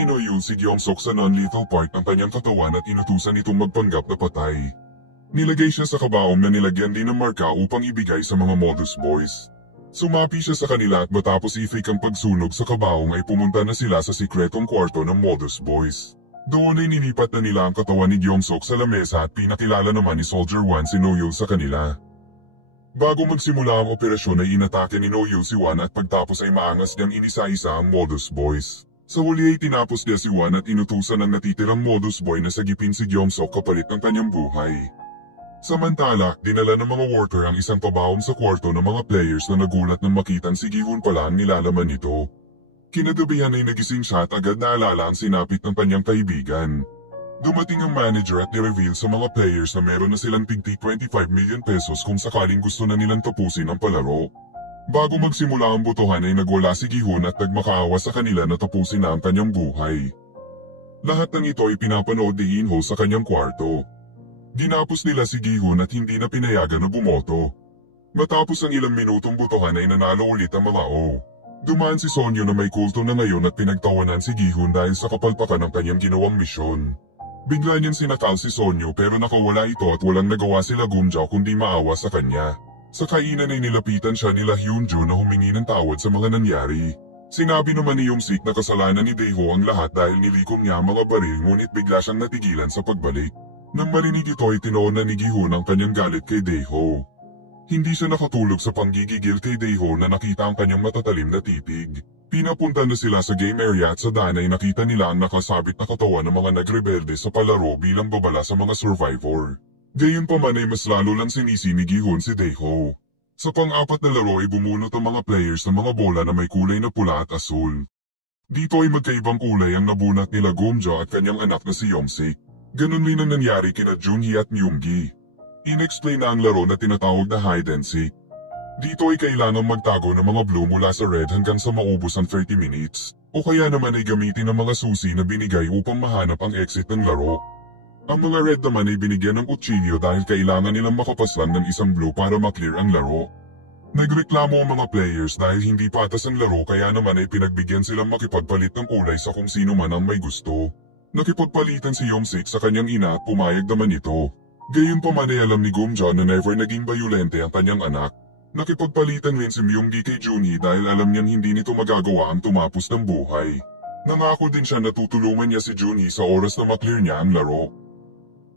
ni Noyul si Gyeong-sok sa non-lethal part ng kanyang katawan at inutusan itong magpanggap na patay. Nilagay siya sa kabaong na nilagyan din ng marka upang ibigay sa mga Modus Boys. Sumapi siya sa kanila at matapos i-fake ang pagsunog sa kabaong ay pumunta na sila sa sikretong kwarto ng Modus Boys. Doon ay nilipat na nila ang katawan ni Gyeong-sok sa lamesa at pinakilala naman ni Soldier 1 si Noyul sa kanila. Bago magsimula ang operasyon ay inatake ni Noyul si Wan at pagtapos ay maangas niyang inisa-isa ang Modus Boys. Sa huli ay tinapos niya si Wan at inutusan ng natitirang Modus Boy na sagipin si Gyeong-sok kapalit ng kanyang buhay. Samantala, dinala ng mga worker ang isang pabaon sa kwarto ng mga players na nagulat nang makitan si Gi-hun pala ang nilalaman nito. Kinagabihan ay nagising siya at agad naalala ang sinapit ng kanyang kaibigan. Dumating ang manager at ni-reveal sa mga players na meron na silang tigti 25 million pesos kung sakaling gusto na nilang tapusin ang palaro. Bago magsimula ang botohan ay nagwala si Gi-hun at nagmakaawa sa kanila na tapusin na ang kanyang buhay. Lahat ng ito ay pinapanood ni In-ho sa kanyang kwarto. Dinapos nila si Gi-hun at hindi na pinayagan na bumoto. Matapos ang ilang minutong botohan ay nanalo ulit ang mga O. Dumaan si Sonyo na may kulto na ngayon at pinagtawanan si Gi-hun dahil sa kapalpakan ng kanyang ginawang misyon. Bigla niyang sinakal si Sonyo pero nakawala ito at walang nagawa sila Gumjao kundi maawa sa kanya. Sa kainan ay nilapitan siya nila Hyunjo na humingi ng tawad sa mga nangyari. Sinabi naman ni Young-sik na kasalanan ni Dae-ho ang lahat dahil nilikom niya ang mga baril ngunit bigla siyang natigilan sa pagbalik. Nang marinig ito ay tinoonan ni Gi-hun ang kanyang galit kay Dae-ho. Hindi siya nakatulog sa panggigigil kay Dae-ho na nakita ang kanyang matatalim na titig. Pinapunta na sila sa game area at sa daan ay nakita nila ang nakasabit na katawan ng mga nagrebelde sa palaro bilang babala sa mga survivor. Gayunpaman ay mas lalo lang sinisi ni Gi-hun si Dae-ho. Sa pang-apat na laro ay bumunot ang mga players ng mga bola na may kulay na pula at asul. Dito ay magkaibang kulay ang nabunat nila Gumjo at kanyang anak na si Young-sik. Ganun din ang nangyari kina Junhee at Myung-gi. In-explain na ang laro na tinatawag na hide and seek. Dito ay kailangang magtago ng mga blue mula sa red hanggang sa maubos ang 30 minutes. O kaya naman ay gamitin ang mga susi na binigay upang mahanap ang exit ng laro. Ang mga red naman ay binigyan ng kutsilyo dahil kailangan nilang makapaslan ng isang blue para maklear ang laro. Nagreklamo ang mga players dahil hindi patas ang laro kaya naman ay pinagbigyan silang makipagpalit ng kulay sa kung sino man ang may gusto. Nakipagpalitan si Young-sik sa kanyang ina at pumayag naman ito. Gayunpaman ay alam ni Gumjo na never naging bayulente ang kanyang anak. Nakipagpalitan rin si Myung-gi kay Junhee dahil alam niyang hindi nito magagawa ang tumapos ng buhay. Nangako din siya na tutulungan niya si Junhee sa oras na maklear niya ang laro.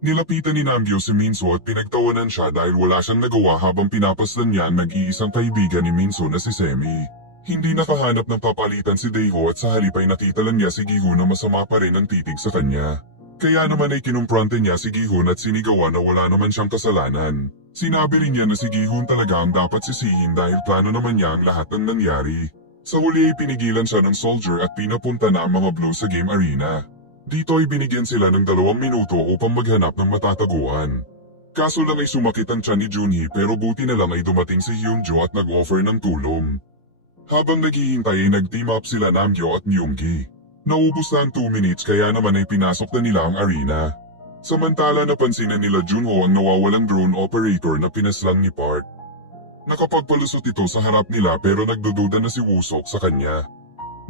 Nilapitan ni Namgyo si Minso at pinagtawanan siya dahil wala siyang nagawa habang pinapaslan niya ang nag-iisang kaibigan ni Minso na si Semi. Hindi nakahanap ng papalitan si Dae-ho at sa halip ay nakita lang niya si Gi-hun na masama pa rin ang titig sa kanya. Kaya naman ay kinumpronte niya si Gi-hun at sinigawan na wala naman siyang kasalanan. Sinabi rin niya na si Gi-hun talaga ang dapat sisihin dahil plano naman niya ang lahat ng nangyari. Sa huli ay pinigilan siya ng soldier at pinapunta na ang mga blue sa game arena. Dito ay binigyan sila ng 2 minuto upang maghanap ng matataguan. Kaso lang ay sumakit ang tiyan ni Junhee pero buti na lang ay dumating si Hyunjo at nag-offer ng tulong. Habang naghihintay ay nag-team up sila Namgyo at Myung-gi. Naubos na ang 2 minutes kaya naman ay pinasok na nila ang arena. Samantala napansin na nila Junho ang nawawalang drone operator na pinaslang ni Park. Nakapagpalusot ito sa harap nila pero nagdududa na si Woo-sok sa kanya.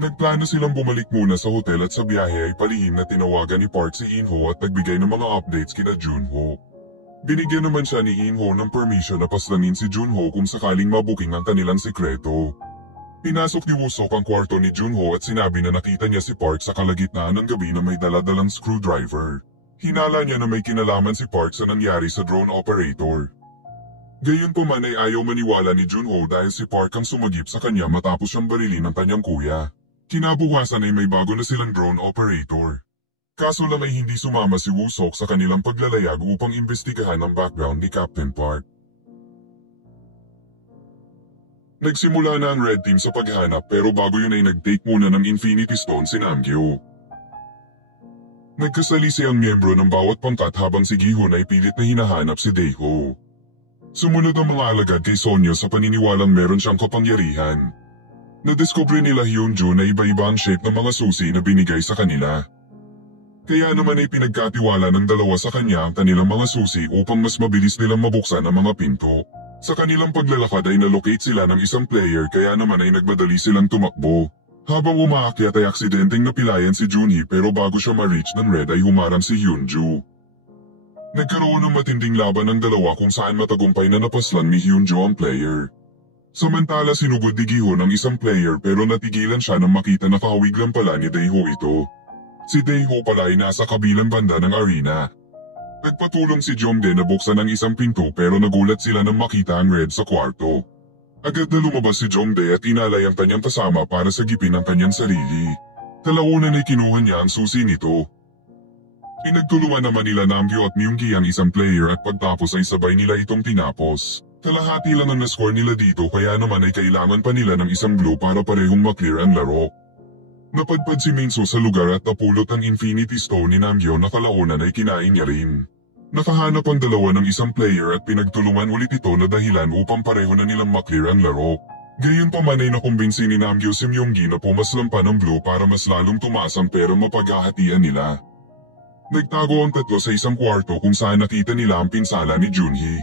Nagplano silang bumalik muna sa hotel at sa biyahe ay palihim na tinawagan ni Park si In-ho at nagbigay ng mga updates kina Junho. Binigyan naman siya ni In-ho ng permission na paslanin si Junho kung sakaling mabuking ang kanilang sikreto. Pinasok ni Woo-sok ang kwarto ni Junho at sinabi na nakita niya si Park sa kalagitnaan ng gabi na may daladalang screwdriver. Hinala niya na may kinalaman si Park sa nangyari sa drone operator. Gayunpaman ay ayaw maniwala ni Junho dahil si Park ang sumagip sa kanya matapos siyang barilin ng kanyang kuya. Kinabukasan ay may bago na silang drone operator. Kaso lang ay hindi sumama si Woo-sok sa kanilang paglalayag upang imbestigahan ang background ni Captain Park. Nagsimula na ang Red Team sa paghanap pero bago yun ay nag-take muna ng Infinity Stone si Namgyo. Nagkasalisi ang miyembro ng bawat pangkat habang si Gi-hun ay pilit na hinahanap si Dae-ho. Sumunod ang mga alagad kay Sonyo sa paniniwalang meron siyang kapangyarihan. Nadiskubre nila Hyunjo na iba-iba ang shape ng mga susi na binigay sa kanila. Kaya naman ay pinagkatiwala ng dalawa sa kanya ang kanilang mga susi upang mas mabilis nilang mabuksan ang mga pinto. Sa kanilang paglalakad ay nalocate sila ng isang player kaya naman ay nagmadali silang tumakbo. Habang umaakyat ay aksidenteng napilayan si Junhee pero bago siya ma-reach ng red ay humarang si Hyunju. Nagkaroon ng matinding laban ng dalawa kung saan matagumpay na napaslan ni Hyunju ang player. Samantala sinugod ni Gihon ang isang player pero natigilan siya nang makita na kahawig lang pala ni Daeho ito. Si Daeho pala ay nasa kabilang banda ng arena. Nagpatulong si Jongdae na buksan ang isang pinto pero nagulat sila nang makita ang red sa kwarto. Agad na lumabas si Jongdae at inalay ang kanyang kasama para sagipin ang kanyang sarili. Kalaunan ay kinuha niya ang susi nito. Pinagtulungan naman nila Namgyu at Myunggi ang isang player at pagtapos ay sabay nila itong tinapos. Kalahati lang ang nascore nila dito kaya naman ay kailangan pa nila ng isang blue para parehong maklear ang laro. Napadpad si Minso sa lugar at napulot ang Infinity Stone ni Namgyo na kalaunan ay kinain niya rin. Nakahanap ang dalawa ng isang player at pinagtulungan ulit ito na dahilan upang pareho na nilang maklear ang laro. Gayunpaman ay nakumbinsi ni Namgyo si Myunggi na pumaslang pa ng blue para mas lalong tumaas ang pera mapaghahatian nila. Nagtago ang tatlo sa isang kwarto kung saan nakita nila ang pinsala ni Junhee.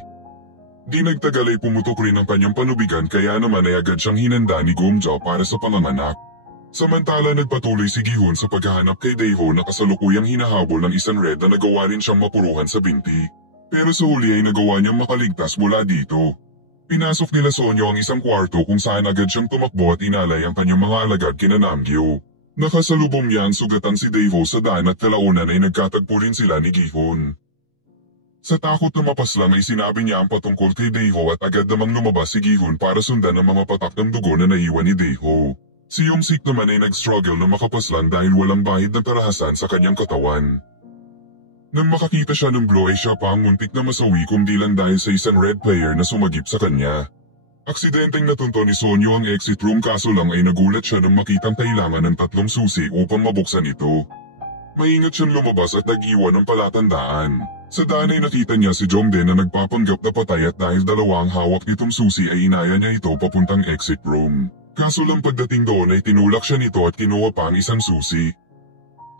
Di nagtagal ay pumutok rin ang kanyang panubigan kaya naman ay agad siyang hinanda ni Gomjo para sa panganganak. Samantala nagpatuloy si Gihon sa paghahanap kay Daeho na kasalukuyang hinahabol ng isang red na nagawa rin siyang mapuruhan sa binti. Pero sa huli ay nagawa niyang makaligtas mula dito. Pinasok nila Sonyo ang isang kwarto kung saan agad siyang tumakbo at inalay ang kanyang mga alagad kina Namgyo. Nakasalubong niya ang sugatan si Daeho sa daan at kalaunan ay nagkatagpo rin sila ni Gihon. Sa takot na mapaslang ay sinabi niya ang patungkol kay Daeho at agad namang lumabas si Gihon para sundan ang mga patak ng dugo na naiwan ni Daeho. Si Yongsik naman ay nag-struggle na makapaslang dahil walang bahid ng tarahasan sa kanyang katawan. Nang makakita siya ng blow ay siya pa ang muntik na masawi kundi lang dahil sa isang red player na sumagip sa kanya. Aksidenteng natunto ni Sonyo ang exit room kaso lang ay nagulat siya nang makitang kailangan ng 3 susi upang mabuksan ito. Maingat siyang lumabas at nag-iwan ng palatandaan. Sa daan ay nakita niya si Jongdae na nagpapanggap na patay at dahil dalawa ang hawak nitong susi ay inaya niya ito papuntang exit room. Kaso lang pagdating doon ay tinulak siya nito at kinuha pa ang isang susi.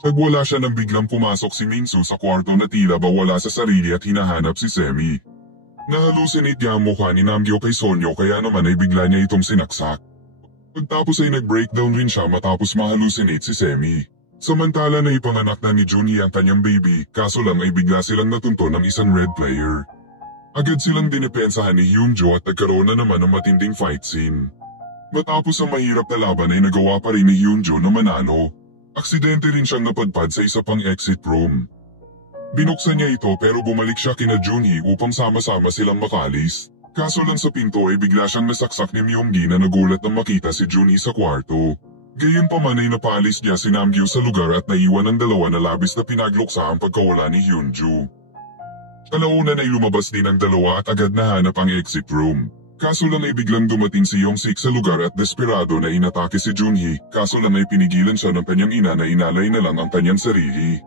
Nagwala siya nang biglang pumasok si Minso sa kwarto na tila ba wala sa sarili at hinahanap si Semi. Nahalusinate niya ang mukha ni Namgyo kay Sonyo kaya naman ay bigla niya itong sinaksak. Pagtapos ay nag-breakdown rin siya matapos mahalusinate si Semi. Samantala na ipanganak na ni Junhee ang kanyang baby, kaso lang ay bigla silang natunto ng isang red player. Agad silang dinepensahan ni Hyunjo at nagkaroon na naman ng matinding fight scene. Matapos ang mahirap na laban ay nagawa pa rin ni Hyunjo na manalo. Aksidente rin siyang napadpad sa isa pang exit room. Binuksan niya ito pero bumalik siya kina Junhee upang sama-sama silang makalis. Kaso lang sa pinto ay bigla siyang nasaksak ni Myunggi na nagulat nang makita si Junhee sa kwarto. Gayunpaman ay napaalis niya si Namgyo sa lugar at naiwan ang dalawa na labis na pinagluksa ang pagkawala ni Hyunju. Kalaunan ay lumabas din ang dalawa at agad nahanap ang exit room. Kaso lang ay biglang dumating si Yongsik sa lugar at desperado na inatake si Junhee, kaso lang ay pinigilan siya ng kanyang ina na inalay na lang ang kanyang sarili.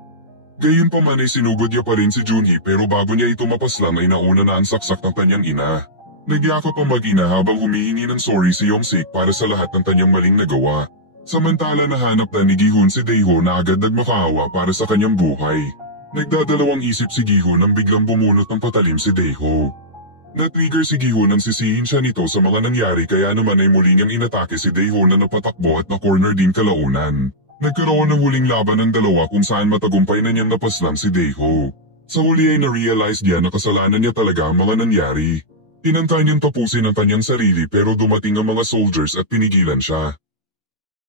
Gayunpaman ay sinugod niya pa rin si Junhee pero bago niya ito mapaslang ay nauna na ang saksak ng kanyang ina. Nagyakap ang mag-ina habang humihingi ng sorry si Yongsik para sa lahat ng kanyang maling nagawa. Samantala nahanap na ni Gihon si Daeho na agad nagmakaawa para sa kanyang buhay. Nagdadalawang isip si Gihon nang biglang bumunot ng patalim si Daeho. Na-trigger si Gihon nang sisihin siya nito sa mga nangyari kaya naman ay muli niyang inatake si Daeho na napatakbo at na-corner din kalaunan. Nagkaroon ng huling laban ng dalawa kung saan matagumpay na niyang napaslang si Daeho. Sa huli ay na-realize niya na kasalanan niya talaga ang mga nangyari. Tinantay niyang tapusin ang kanyang sarili pero dumating ang mga soldiers at pinigilan siya.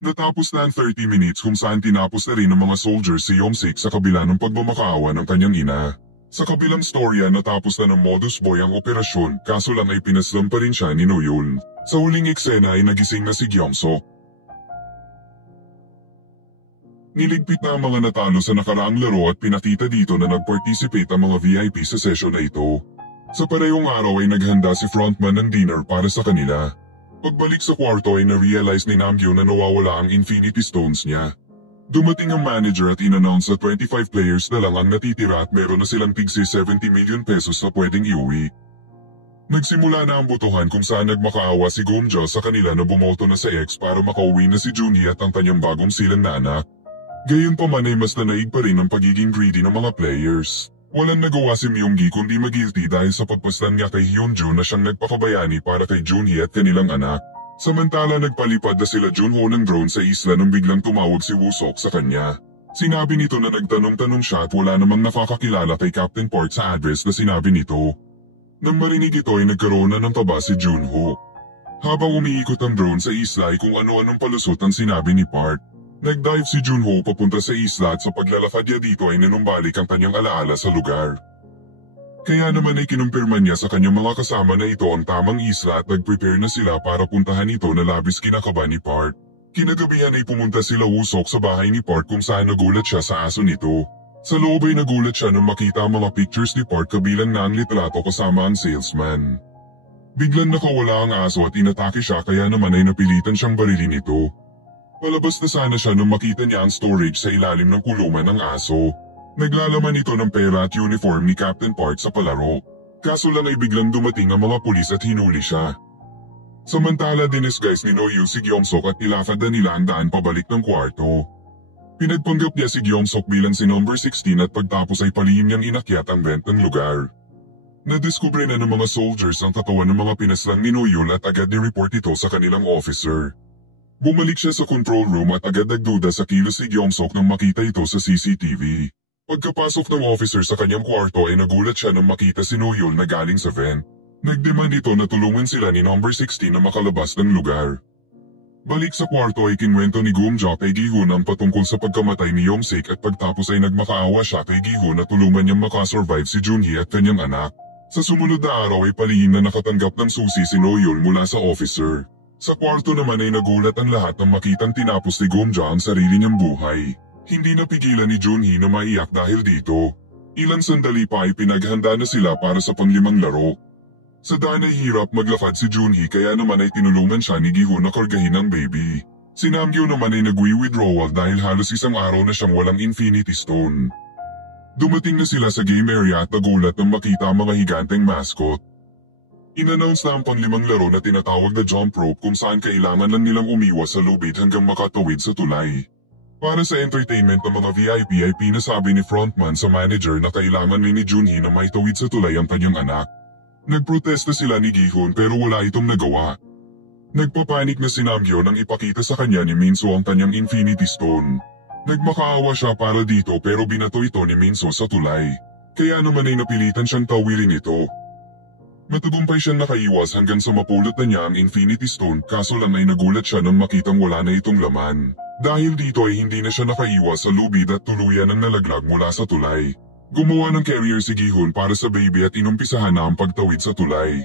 Natapos na ang 30 minutes kung saan tinapos na rin ng mga soldiers si Yongsik sa kabila ng pagmamakaawa ng kanyang ina. Sa kabilang storya natapos na ng modus boy ang operasyon kaso lang ay pinaslam pa rin siya ni Noyun. Sa huling eksena ay nagising na si Gyeongsuk. Niligpit na ang mga natalo sa nakaraang laro at pinakita dito na nag-participate ang mga VIP sa session na ito. Sa parehong araw ay naghanda si frontman ng dinner para sa kanila. Pagbalik sa kwarto ay na-realize ni Namgyo na nawawala ang Infinity Stones niya. Dumating ang manager at in-announce na 25 players na lang ang natitira at meron na silang tigsi 70 million pesos na pwedeng iuwi. Nagsimula na ang botohan kung saan nagmakaawa si Gomjo sa kanila na bumoto na sa X para makauwi na si Junhee at ang kanyang bagong silang na anak. Gayunpaman ay mas nanaig pa rin ang pagiging greedy ng mga players. Walang nagawa si Myunggi kundi magilty dahil sa pagpaslan niya kay Hyunjo na siyang nagpakabayani para kay Junhee at kanilang anak. Samantala nagpalipad na sila Junho ng drone sa isla nung biglang tumawag si Woo-sok sa kanya. Sinabi nito na nagtanong-tanong siya at wala namang nakakakilala kay Captain Park sa address na sinabi nito. Nang marinig ito ay nagkaroon na ng kaba si Junho. Habang umiikot ang drone sa isla ay kung ano-anong palusot ang sinabi ni Park. Nag-dive si Junho papunta sa isla at sa paglalakad niya dito ay ninumbalik ang kanyang alaala sa lugar. Kaya naman ay kinumpirma niya sa kanyang mga kasama na ito ang tamang isla at nag-prepare na sila para puntahan ito na labis kinakaba ni Park. Kinagabihan ay pumunta sila Woo-sok sa bahay ni Park kung saan nagulat siya sa aso nito. Sa loob ay nagulat siya nang makita ang mga pictures ni Park kabilang na ang litrato kasama ang salesman. Biglang nakawala ang aso at inatake siya kaya naman ay napilitan siyang barilin ito. Palabas na sana siya nang makita niya ang storage sa ilalim ng kulungan ng aso. Naglalaman ito ng pera at uniform ni Captain Park sa palaro. Kaso lang ay biglang dumating ang mga pulis at hinuli siya. Samantala dinisguise ni Noyu si Gyeong-sok at nilakad na nila ang daan pabalik ng kwarto. Pinagpanggap niya si Gyeong-sok bilang si number 16 at pagtapos ay palihim niyang inakyat ang vent ng lugar. Nadiskubre na ng mga soldiers ang katawan ng mga pinaslang ni Noyul at agad ni-report ito sa kanilang officer. Bumalik siya sa control room at agad nagduda sa kilos si Gyeong-sok nang makita ito sa CCTV. Pagkapasok ng officer sa kanyang kwarto ay nagulat siya nang makita si Noyul na galing sa vent. Nagdemand ito na tulungan sila ni number 16 na makalabas ng lugar. Balik sa kwarto ay kinwento ni Gumja kay Gi-hun ang patungkol sa pagkamatay ni Yong-sik at pagtapos ay nagmakaawa siya kay Gi-hun na tulungan niyang makasurvive si Junhee at kanyang anak. Sa sumunod na araw ay palihim na nakatanggap ng susi si Noyul mula sa officer. Sa kwarto naman ay nagulat ang lahat nang makitang tinapos ni Gumja ang sarili niyang buhay. Hindi napigilan ni Junhee na maiyak dahil dito. Ilang sandali pa ay pinaghanda na sila para sa panglimang laro. Sa daan ay hirap maglakad si Junhee kaya naman ay tinulungan siya ni Gi-hun na kargahin ang baby. Si Namgyo naman ay nagwi-withdrawal dahil halos isang araw na siyang walang Infinity Stone. Dumating na sila sa game area at nagulat nang makita ang mga higanteng mascot. In-announce na ang panglimang laro na tinatawag na jump rope kung saan kailangan lang nilang umiwas sa lubid hanggang makatawid sa tulay. Para sa entertainment ng mga VIP ay pinasabi ni frontman sa manager na kailangan ni Junhee na maitawid sa tulay ang kanyang anak. Nagprotesta sila ni Gi-hun pero wala itong nagawa. Nagpapanik na si Namgyo nang ipakita sa kanya ni Minso ang kanyang Infinity Stone. Nagmakaawa siya para dito pero binato ito ni Minso sa tulay. Kaya naman ay napilitan siyang tawilin ito. Matagumpay siyang nakaiwas hanggang sa mapulot na niya ang Infinity Stone kaso lang ay nagulat siya nang makitang wala na itong laman. Dahil dito ay hindi na siya nakaiwas sa lubid at tuluyan ang nalaglag mula sa tulay. Gumawa ng carrier si Gi-hun para sa baby at inumpisahan na ang pagtawid sa tulay.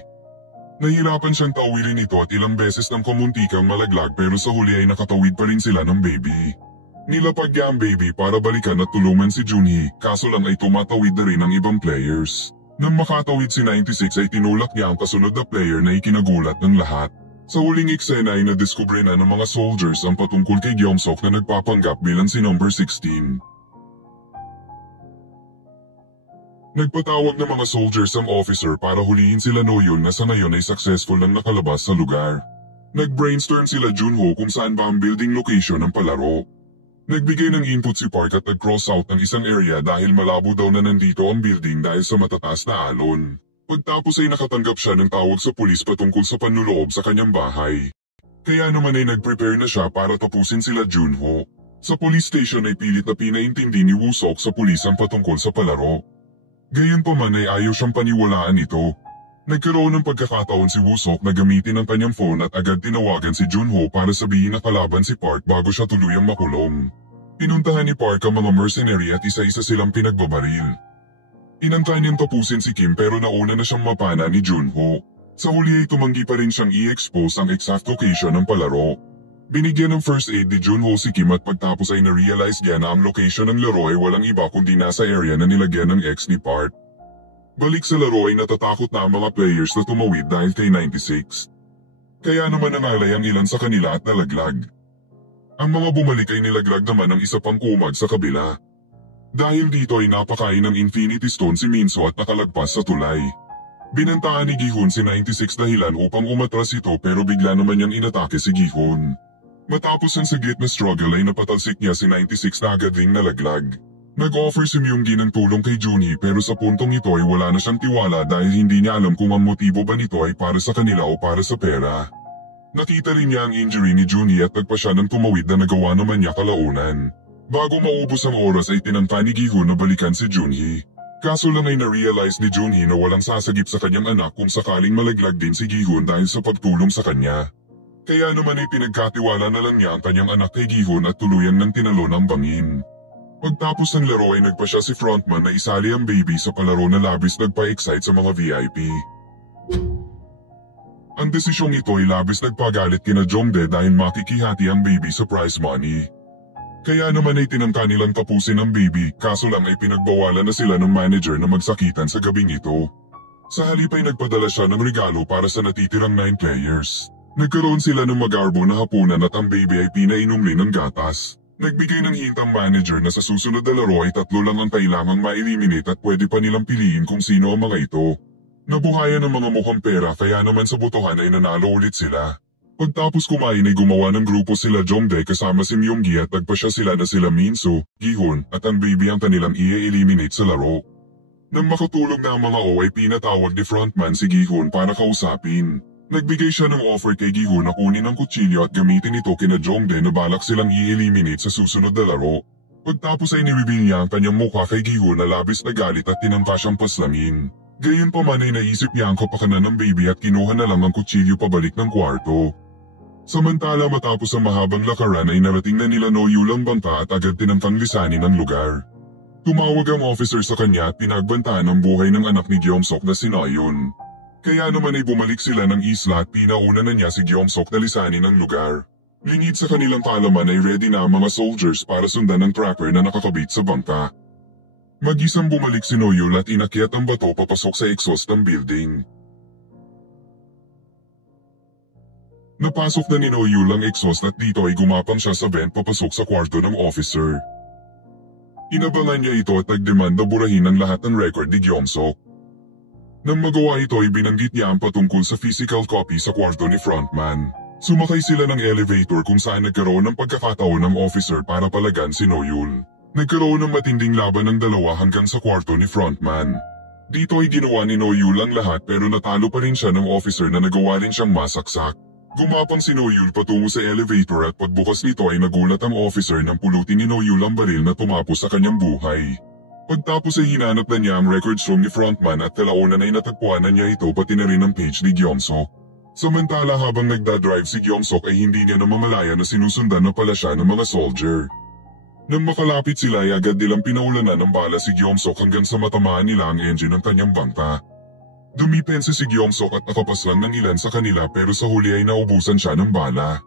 Nahirapan siyang tawilin ito at ilang beses nang kamuntikang malaglag pero sa huli ay nakatawid pa rin sila ng baby. Nilapag niya ang baby para balikan at tulungan si Junhee kaso lang ay tumatawid na rin ang ibang players. Nang makatawid si 96 ay tinulak niya ang kasunod na player na ikinagulat ng lahat. Sa huling eksena ay nadiskubre na ng mga soldiers ang patungkol kay Gyeong-sok na nagpapanggap bilang si number 16. Nagpatawag ng mga soldiers ang officer para hulihin sila Noyul na sa ngayon ay successful nang nakalabas sa lugar. Nag-brainstorm sila Junho kung saan ba ang building location ng palaro. Nagbigay ng input si Park at nag-cross out ng isang area dahil malabo daw na nandito ang building dahil sa matataas na alon. Pagtapos ay nakatanggap siya ng tawag sa pulis patungkol sa panluloob sa kanyang bahay. Kaya naman ay nag-prepare na siya para tapusin sila Junho. Sa police station ay pilit na pinaintindi ni Woo-sok sa pulis ang patungkol sa palaro. Gayunpaman ay ayaw siyang paniwalaan ito. Nagkaroon ng pagkakataon si Woo-sok na gamitin ang kanyang phone at agad tinawagan si Junho para sabihin na kalaban si Park bago siya tuluyang makulong. Pinuntahan ni Park ang mga mercenary at isa-isa silang pinagbabaril. Inantay niyang tapusin si Kim pero nauna na siyang mapana ni Junho. Sa huli ay tumanggi pa rin siyang i-expose ang exact location ng palaro. Binigyan ng first aid ni Junho si Kim at pagtapos ay na-realize niya na ang location ng laro ay walang iba kundi nasa area na nilagyan ng ex ni Park. Balik sa laro ay natatakot na ang mga players na tumawid dahil kay 96. Kaya naman nangalay ang ilan sa kanila at nalaglag. Ang mga bumalik ay nilaglag naman ng isa pang kumag sa kabila. Dahil dito ay napakain ng Infinity Stone si Minso at nakalagpas sa tulay. Binantaan ni Gi-hun si 96 dahilan upang umatras ito pero bigla naman niyang inatake si Gi-hun. Matapos ang saglit na struggle ay napatalsik niya si 96 na agad ring nalaglag. Nag-offer si Myunggi ng tulong kay Junhee pero sa puntong ito ay wala na siyang tiwala dahil hindi niya alam kung ang motibo ba nito ay para sa kanila o para sa pera. Nakita rin niya ang injury ni Junhee at nagpa siya ng tumawid na nagawa naman niya kalaunan. Bago maubos ang oras ay tinangka ni Gi-hoon na balikan si Junhee. Kaso lang ay na-realize ni Junhee na walang sasagip sa kanyang anak kung sakaling malaglag din si Gi-hoon dahil sa pagtulong sa kanya. Kaya naman ay pinagkatiwala na lang niya ang kanyang anak kay Gi-hoon at tuluyan ng tinalon ang bangin. Pagtapos ng laro ay nagpa siya si frontman na isali ang baby sa palaro na labis nagpa-excite sa mga VIP. Ang desisyong ito ay labis nagpagalit kina Jongdae dahil makikihati ang baby sa prize money. Kaya naman ay tinangka nilang tapusin ang baby, kaso lang ay pinagbawalan na sila ng manager na magsakitan sa gabing ito. Sa halip ay nagpadala siya ng regalo para sa natitirang 9 players. Nagkaroon sila ng magarbo na hapunan at ang baby ay pinainom rin ng gatas. Nagbigay ng hint ang manager na sa susunod na laro ay 3 lang ang kailangang ma-eliminate at pwede pa nilang piliin kung sino ang mga ito. Nabuhayan ng mga mukhang pera kaya naman sa botohan ay nanalo ulit sila. Pagtapos kumain ay gumawa ng grupo sila Jongdae kasama si Myunggi at nagpa siya sila na sila Minso, Gi-hoon at ang baby ang kanilang i-eliminate sa laro. Nang makatulog na ang mga O ay pinatawag ni frontman si Gi-hoon para kausapin. Nagbigay siya ng offer kay Gi-hoon na kunin ang kutsilyo at gamitin ito kina Jongdae na balak silang i-eliminate sa susunod na laro. Pagtapos ay nireveal niya ang kanyang mukha kay Gi-hoon na labis na galit at tinangka siyang paslangin. Gayunpaman ay naisip niya ang kapakanan ng baby at kinuha na lang ang kutsilyo pabalik ng kwarto. Samantala matapos ang mahabang lakaran ay narating na nila No-Yul ang bangka at agad tinangkang lisanin ang lugar. Tumawag ang officer sa kanya at pinagbantaan ang buhay ng anak ni Gyeong-sok na si Na-yeon. Kaya naman ay bumalik sila ng isla at pinauna na niya si Gyeong-sok na lisanin ang lugar. Lingid sa kanilang kaalaman ay ready na ang mga soldiers para sundan ang tracker na nakakabit sa bangka. Mag-isang bumalik si No-Yul at inakyat ang bato papasok sa exhaust ng building. Napasok na ni No-Yul ang exhaust at dito ay gumapang siya sa vent papasok sa kwarto ng officer. Inabangan niya ito at nagdemand na burahin ang lahat ng record ni Gyeong-sok. Nang magawa ito ay binanggit niya ang patungkol sa physical copy sa kwarto ni frontman. Sumakay sila ng elevator kung saan nagkaroon ng pagkakataon ng officer para palagan si No-Yul. Nagkaroon ng matinding laban ng dalawa hanggang sa kwarto ni frontman. Dito ay ginawa ni No-Yul ang lahat pero natalo pa rin siya ng officer na nagawa rin siyang masaksak. Gumapang si No-Yul patungo sa elevator at pagbukas nito ay nagulat ang officer nang pulutin ni No-Yul ang baril na tumapos sa kanyang buhay. Pagtapos ay hinanap na niya ang records room ni frontman at kalaunan ay natagpuan na niya ito pati na rin ang page ni Gyeong-sok. Samantala habang nagdadrive si Gyeong-sok ay hindi niya namamalaya na sinusundan na pala siya ng mga soldier. Nang makalapit sila ay agad nilang pinaulanan ng bala si Gyeong-sok hanggang sa matamaan nila ang engine ng kanyang bangka. Dumipensa si Gyeong-sok at nakapaslang ng ilan sa kanila pero sa huli ay naubusan siya ng bala.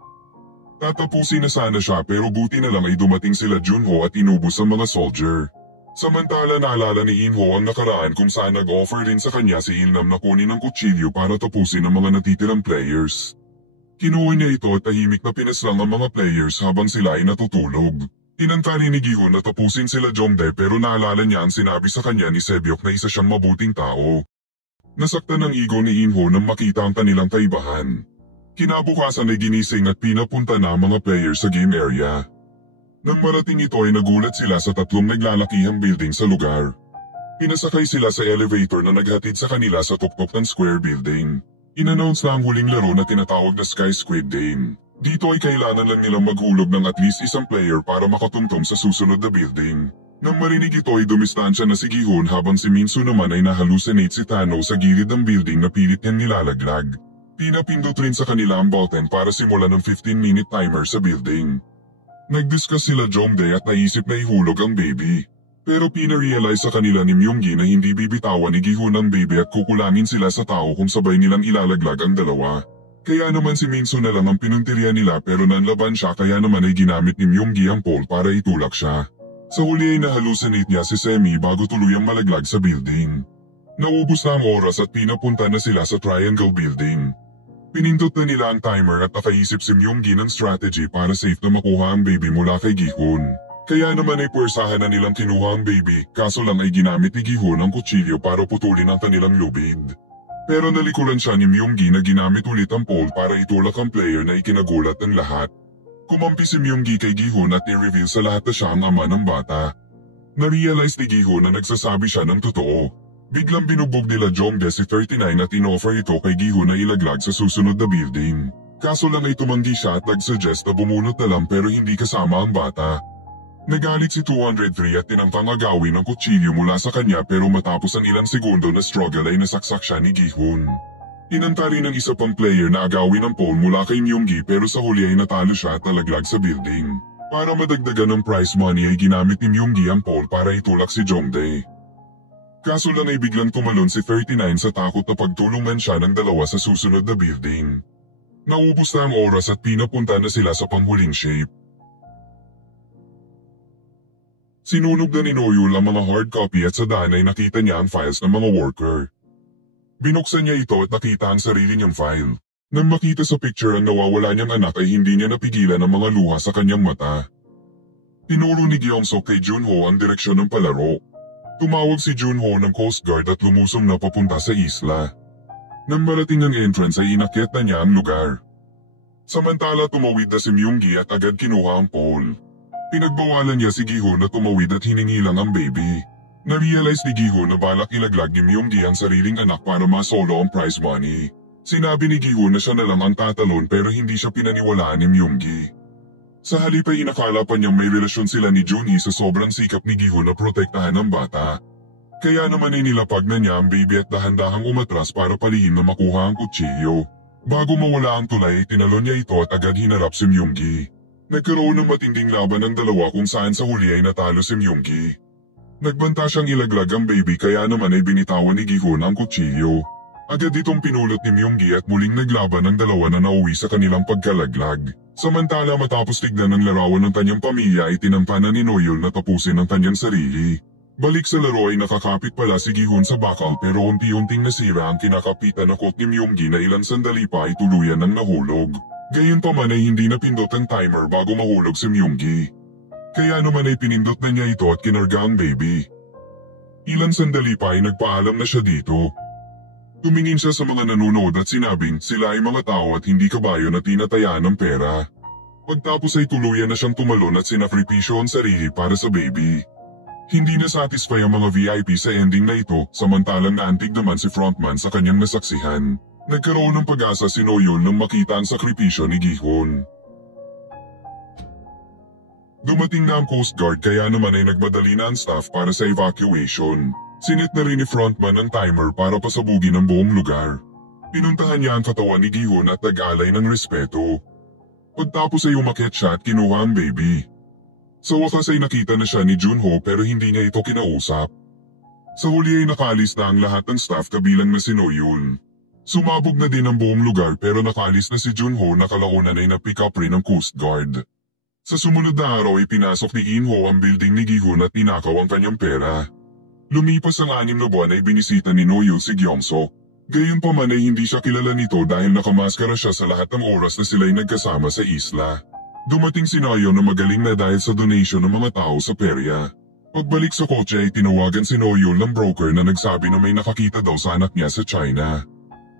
Tatapusin na sana siya pero buti na lang ay dumating sila Junho at inubos ang mga soldier. Samantala naalala ni Inho ang nakaraan kung saan nag-offer rin sa kanya si Ilnam na kunin ang kutsilyo para tapusin ang mga natitirang players. Kinuha niya ito at tahimik na pinaslang ang mga players habang sila ay natutulog. Tinangka rin ni Gi-hoon na tapusin sila Jongdae pero naalala niya ang sinabi sa kanya ni Sebyok na isa siyang mabuting tao. Nasaktan ang ego ni Inho nang makita ang kanilang kaibahan. Kinabukasan ay ginising at pinapunta na ang mga players sa game area. Nang marating ito ay nagulat sila sa 3 naglalakihang building sa lugar. Pinasakay sila sa elevator na naghatid sa kanila sa tuktok ng square building. In-announce na ang huling laro na tinatawag na Sky Squid Game. Dito ay kailangan lang nilang maghulog ng at least isang player para makatungtong sa susunod na building. Nang marinig ito ay dumistansya na si Gi-hoon habang si Minso naman ay nahalusinate si Tano sa gilid ng building na pilit niyang nilalaglag. Pinapindot rin sa kanila ang button para simulan ng 15-minute timer sa building. Nag-discuss sila Jongdae at naisip na ihulog ang baby. Pero pina-realize sa kanila ni Myunggi na hindi bibitawan ni Gi-hoon ang baby at kukulangin sila sa tao kung sabay nilang ilalaglag ang dalawa. Kaya naman si Minso na lang ang pinuntirya nila pero nanlaban siya kaya naman ay ginamit ni Myunggi ang pole para itulak siya. Sa huli ay nahalusinate niya si Semi bago tuluyang malaglag sa building. Naubos na ang oras at pinapunta na sila sa Triangle Building. Pinindot na nila ang timer at nakaisip si Myunggi ng strategy para safe na makuha ang baby mula kay Gi-hoon. Kaya naman ay puwersahan na nilang kinuha ang baby, kaso lang ay ginamit ni Gi-hoon ang kutsilyo para putulin ang kanilang lubid. Pero nalikuran siya ni Myunggi na ginamit ulit ang pole para itulak ang player na ikinagulat ng lahat. Kumampi si Myunggi kay Gi-hoon at ni-reveal sa lahat na siya ang ama ng bata. Na-realize ni Gi-hoon na nagsasabi siya ng totoo. Biglang binugbog nila Jongdae si 39 at in-offer ito kay Gi-hoon na ilaglag sa susunod na building. Kaso lang ay tumanggi siya at nag-suggest na bumunot na lang pero hindi kasama ang bata. Nagalit si 203 at tinangkang agawin ng kutsilyo mula sa kanya pero matapos ang ilang segundo na struggle ay nasaksak siya ni Gi-hun. Inanta rin ng isa pang player na agawin ang pole mula kay Myung-gi pero sa huli ay natalo siya at nalaglag sa building. Para madagdagan ng prize money ay ginamit ni Myung-gi ang pole para itulak si Jongdae. Kaso lang ay biglang tumalon si 39 sa takot na pagtulungan siya ng dalawa sa susunod na building. Naubos na ang oras at pinapunta na sila sa panghuling shape. Sinunog na ni Noyul ang mga hard copy at sa daan ay nakita niya ang files ng mga worker. Binuksan niya ito at nakita ang sarili niyang file. Nang makita sa picture ang nawawala niyang anak ay hindi niya napigilan ang mga luha sa kanyang mata. Tinuro ni Gyeong-sok kay Junho ang direksyon ng palaro. Tumawag si Junho ng Coast Guard at lumusong na papunta sa isla. Nang marating ang entrance ay inakyat na niya ang lugar. Samantala tumawid na si Myung-gi at agad kinuha ang pole. Pinagbawalan niya si Gi-hun na tumawid at hiningi lang ang baby. Na-realize ni Gi-hun na balak ilaglag ni Myung-gi ang sariling anak para masolo ang prize money. Sinabi ni Gi-hun na siya na lang ang tatalon pero hindi siya pinaniwalaan ni Myung-gi. Sa halip ay inakala pa niyang may relasyon sila ni Junhee sa sobrang sikap ni Gi-hun na protektahan ang bata. Kaya naman ay nilapag na niya ang baby at dahan-dahang umatras para palihim na makuha ang kutsilyo. Bago mawala ang tulay ay tinalon niya ito at agad hinarap si Myung-gi. Nagkaroon ng matinding laban ng dalawa kung saan sa huli ay natalo si Myung-gi. Nagbanta siyang ilaglag ang baby kaya naman ay binitawan ni Gi-hun ang kutsilyo. Agad itong pinulot ni Myung-gi at muling naglaban ang dalawa na nauwi sa kanilang pagkalaglag. Samantala matapos tignan ng larawan ng kanyang pamilya ay tinampanan ni Noyul na tapusin ang kanyang sarili. Balik sa laro ay nakakapit pala si Gi-hun sa bakal pero unti-unting nasira ang kinakapitan na kot ni Myung-gi na ilang sandali pa ay tuluyan ng nahulog. Gayunpaman ay hindi napindot ang timer bago mahulog si Myung-gi. Kaya naman ay pinindot na niya ito at kinarga ang baby. Ilang sandali pa ay nagpaalam na siya dito. Tumingin siya sa mga nanonood at sinabing sila ay mga tao at hindi kabayo na tinatayaan ng pera. Pagtapos ay tuluyan na siyang tumalon at sinakripisyo ang sarili para sa baby. Hindi na satisfy ang mga VIP sa ending na ito samantalang naantig naman si frontman sa kanyang nasaksihan. Nagkaroon ng pag-asa si Noyul nang makita ang sakripisyo ni Gi-hun. Dumating na ang Coast Guard kaya naman ay nagmadali na ang staff para sa evacuation. Sinit na rin ni frontman ang timer para pasabugin ang buong lugar. Pinuntahan niya ang katawan ni Gi-hun at nag-alay ng respeto. Pagtapos ay umakyat siya at kinuha ang baby. Sa wakas ay nakita na siya ni Junho pero hindi niya ito kinausap. Sa huli ay nakaalis na ang lahat ng staff kabilang na si Noyul. Sumabog na din ang buong lugar pero nakaalis na si Junho na kalaunan ay na-pick up rin ng Coast Guard. Sa sumunod na araw ay pinasok ni Inho ang building ni Gi-hun at tinakaw ang kanyang pera. Lumipas ang 6 na buwan ay binisita ni Noyul si Gyeong-sok. Gayunpaman ay hindi siya kilala nito dahil nakamaskara siya sa lahat ng oras na sila'y nagkasama sa isla. Dumating si Nayo na magaling na dahil sa donation ng mga tao sa perya. Pagbalik sa kotse ay tinawagan si Noyul ng broker na nagsabi na may nakakita daw sa anak niya sa China.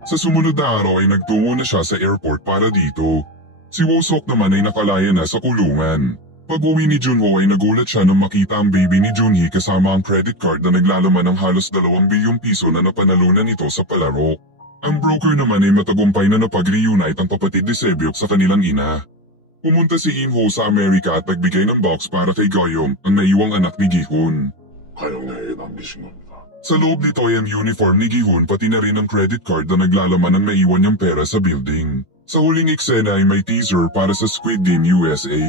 Sa sumunod na araw ay nagtungo na siya sa airport para dito. Si Woo-sok naman ay nakalaya na sa kulungan. Pag-uwi ni Junho ay nagulat siya nang makita ang baby ni Junhee kasama ang credit card na naglalaman ng halos 2 bilyong piso na napanalunan nito sa palaro. Ang broker naman ay matagumpay na napag-reunite ang kapatid ni Sebyok sa kanilang ina. Pumunta si Inho sa Amerika at nagbigay ng box para kay Goyong, ang naiwang anak ni Gi-hun. Sa loob nito ay ang uniform ni Gi-hun pati na rin ang credit card na naglalaman ng naiwan niyang pera sa building. Sa huling eksena ay may teaser para sa Squid Game USA.